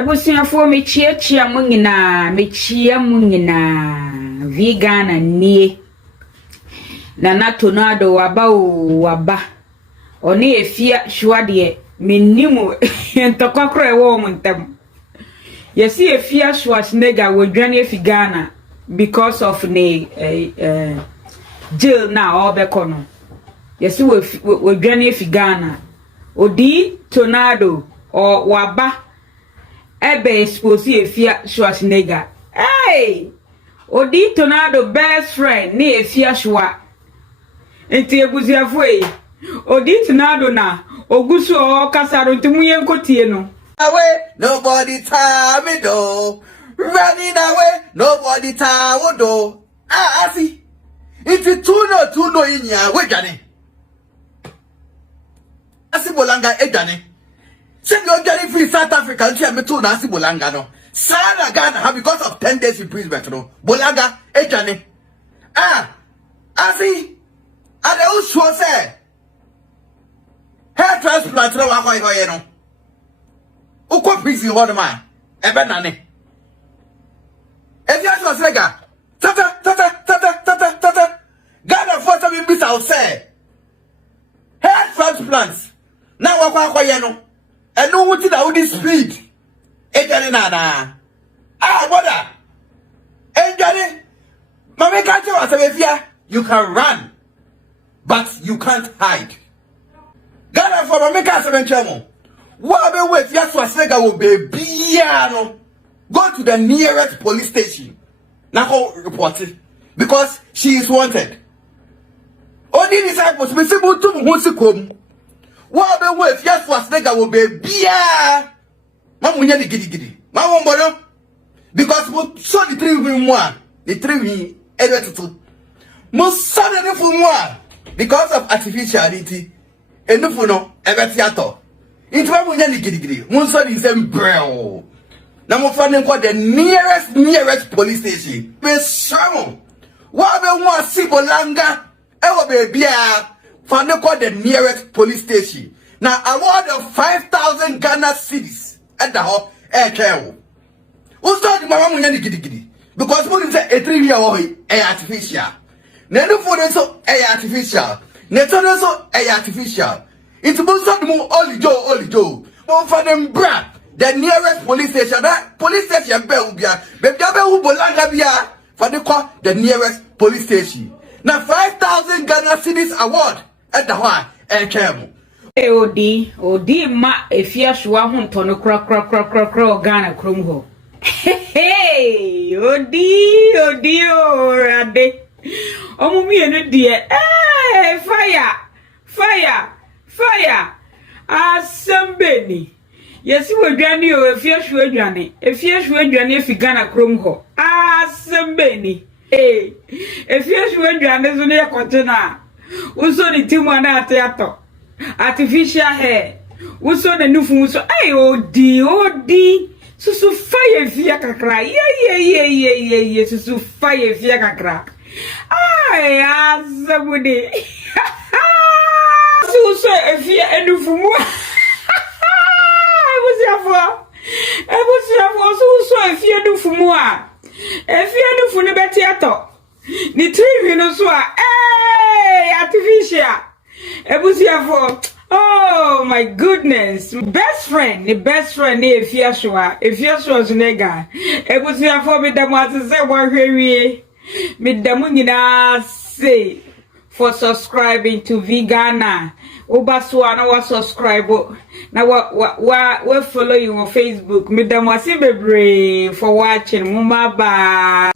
Abusuafo mechiachia mu nyina mechia mu nyina vegan nie na tornado waba oni Afia Schwar de menimu entokokro ewo muntam yesi Afia Schwar snega wodwane fi Ghana because of the jail na obekono yesi wodwane fi Ghana Odii tornado or waba ebe expose Afia Schwar. Hey! Odii tornado best friend ni Afia Schwar. Enti ebuziafo e. Odii tornado na ogusu o kasaro ntimuye nkotie no. Away, nobody tie me do. Running away, nobody tie do. Ah, see. If you two no in ya, we Johnny. Asibolanga e Johnny. Send your Johnny free South Africa and tell me to Nasi Bolanga no. Sana Ghana because of 10 days imprisonment no. Bolanga e Johnny. Ah, see. And they also say hair transplant no wa koy no. Uko prison ho ma. Ebe nane. If you ask us tata. Ghana for some be out say hair transplants. Now wa koy no. And no what that with speed. Ejani na. Ah, brother. Ejani. Mama can't you say you can run, but you can't hide. Ghana for Mama can't say chamo. What be wait yes was will be no. Go to the nearest police station. Now go report it because she is wanted. Only disciples be simple to who come. What be wait yes was will be bia. Mamunya the gidi. Mama mbono because mo so the three we one. The three we everything. Mo so the for one because of artificiality. Enough no everything. Into mamunya the gidi. Mo so the same bro. Now mo find the nearest police station. Be strong. What be one Sibolanga? Ewo be bia. Find the nearest police station. Now award of 5,000 Ghana cedis at the hall AY3KA. Who start the mama munya gidi because mo say a 3 year old artificial. Nenu for so artificial. Neto so artificial. It's most of them only Joe. Mo for them bra. The nearest police station, that police station bell bia. Be who bolanga bia for the nearest police station. Now 5,000 Ghana cedis award at the hall AY3KA. Odii ma Afia Schwar hunto no kra Ghana krom ho. Hey, Odii orade. Omo mienu de fire. Asambeni. Yesi wodwane o Afia Schwar dwane. Afia Schwar dwane fi Ghana krom ho. Asambeni. Hey, Afia Schwar dwane zo ne yakote na. Uso ni timu na ateato. Artificial hair. Uso na nufu uso. Ay Odii. Susu fire Afia kakra. Yeah. Susu fire Afia kakra. Ay azabudi. Susu Afia enufu mu. Ebusiafo susu Afia enufu mu a. Afia enufu ne betiato. Ni trivi no so a. Hey, artificial. Ebusiafo. Oh my goodness. The best friend ni Afia Schwar. Afia Schwar zunega. Ebusiafo me damo atse wahwewie. Me damo nyina say for subscribing to Ghana. Obaswa na wa subscribe na wa follow you on Facebook. Me damo ase bebre for watching. Mama ba.